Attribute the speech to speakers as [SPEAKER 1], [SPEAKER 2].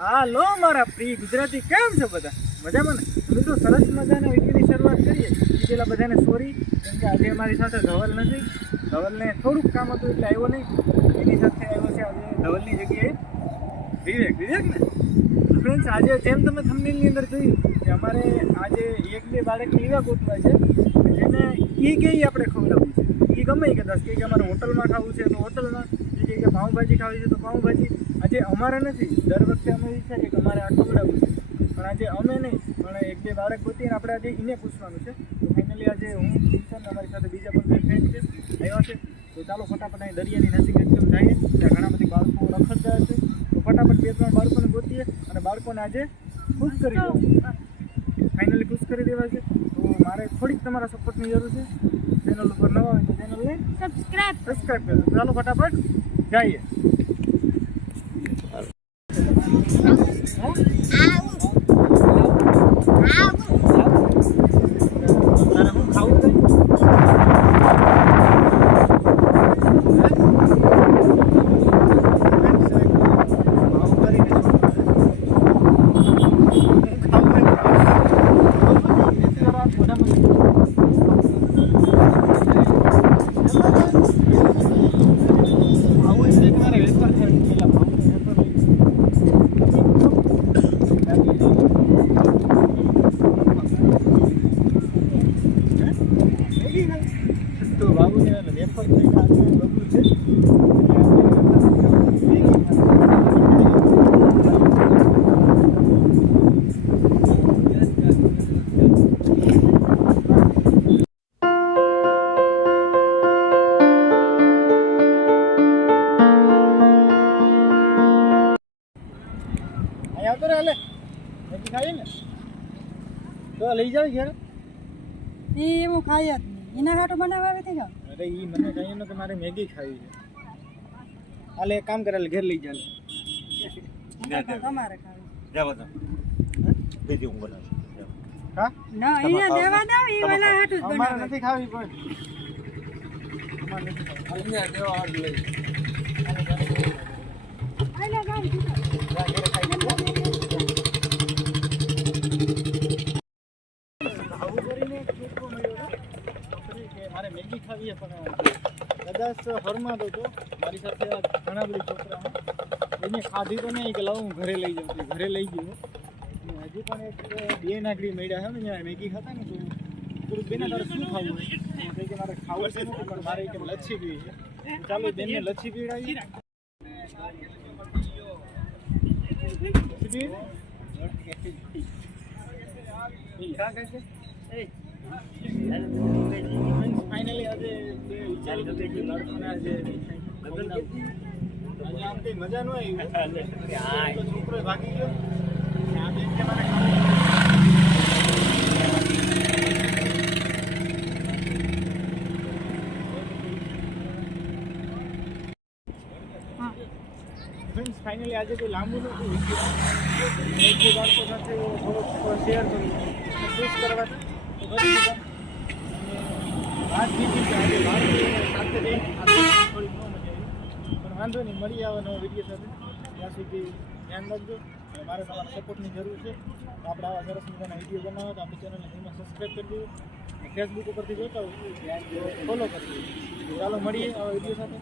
[SPEAKER 1] હાલો, મારા પ્રિય ગુજરાતી, કેમ છે બધા? મજામાં ને? મિત્રો, સરસ મજાના વિડીયોની શરૂઆત કરીએ. પેલા બધાને સોરી કેમ કે આજે અમારી સાથે ધવલ નથી. ધવલને થોડુંક કામ હતું એટલે આવ્યો નહીં. એની સાથે આવ્યો છે આજે ધવલની જગ્યાએ. વિવેક વિવેક ને? ફ્રેન્ડ્સ આજે જેમ તમે થંબનેલની અંદર જોયું કે અમારે આજે એક બે બાળકને એવા ગોતવા છે. જેને એ કે ઈ આપણે ખવડાવવું છે. એ ગમે કે કદાચ કે અમારે હોટલમાં ખાવું છે તો હોટલમાં એ કહે કે પાઉંભાજી ખાવી છે તો પાઉંભાજી. આજે અમારે નથી દર વખતે અમે ઈચ્છા છે કે અમારે આ ખવડાવવું છે. પણ આજે અમે નહીં પણ એક બે બાળક ગોતીને આપણે આજે એને પૂછવાનું છે. તો ફાઇનલી આજે હું કિશન અમારી સાથે બીજા પણ બે ફ્રેન્ડ છે આવ્યા છે. તો ચાલો ફટાફટ અહીં દરિયાની નજીક એકદમ જઈએ ત્યાં ઘણા બધી બાળકો રખડતા છે તો ફટાફટ બે ત્રણ બાળકોને ગોતીએ અને બાળકોને આજે ખુશ કરી દઉં. ફાઇનલી ખુશ કરી દેવા છે. તો મારે થોડીક તમારા સપોર્ટની જરૂર છે. ચેનલ ઉપર નવા હોય તો ચેનલને
[SPEAKER 2] સબસ્ક્રાઇબ
[SPEAKER 1] સબસ્ક્રાઈબ કરો ચાલો ફટાફટ જઈએ. અહીં હાલે મેગી ખાઈએ ને? તો લઈ જાવ ઘેર.
[SPEAKER 2] એ હું ખાઈ જ નહીં. એના હાટો બનાવવા આવે તે જાઓ.
[SPEAKER 1] અરે એ મને કહીએ ને કે મારે મેગી ખાવી છે. હાલે એક કામ કરેલ ઘેર લઈ જાવ
[SPEAKER 2] તમારે ખાવી.
[SPEAKER 3] જાવ તો દેજો હું બોલાવું
[SPEAKER 1] હા?
[SPEAKER 2] ના અહીંયા દેવા ના એ વાલા હાટું જ
[SPEAKER 1] અમારે
[SPEAKER 2] બનાવે.
[SPEAKER 1] નથી ખાવી પણ. અમારે નથી ખાવી. હાલે દેવા વાળું લઈ
[SPEAKER 2] આલે ગામ જુઓ.
[SPEAKER 1] જા ઘેરે ખાઈ લે. આવું કરીને એક છોકરો મળ્યો હતો. છોકરી કે મારે મેગી ખાવી છે પણ કદાચ હરમાં તો હતો. મારી સાથે આ ઘણા બધા છોકરા એને ખાધી તો નહીં કે લાવ હું ઘરે લઈ જાઉં. તો ઘરે લઈ ગયો. અને હજી પણ એક બે નાગરી મળ્યા છે ને ત્યાં મેગી ખાતા ને તો થોડુંક બેને તારે શું ખાવું હોય? તો કહે કે મારે ખાવું છે નથી પણ મારે કે લચ્છી પીવી છે. તો ચાલો બેનને લચ્છી પીવડાવી. લચ્છી પીવી? ફાઇનલી આજે જે વિચારી લીધું કે લડકોને આજે આજે આમ કઈ મજા ન આવી તો છોકરો ભાગી ગયો. આજે કે
[SPEAKER 2] મને
[SPEAKER 1] ફ્રેન્ડ્સ ફાઇનલી આજે કોઈ લાંબુ નથી એક બે બાળકો સાથે થોડોક શેર કર્યું. ખુશ કરવા વાંધો નહીં, મળી આવે નવો વીડિયો સાથે. ત્યાં સુધી ધ્યાન રાખજો મારે તમારા સપોર્ટની જરૂર છે. આપણે આવા સરસ મજાના વીડિયો બનાવો તો આપણી એમાં સબસ્ક્રાઈબ કરી ફેસબુક ઉપરથી જોતા હોય ફોલો કરી દેજો ચાલો, મળીએ આવા વીડિયો સાથે.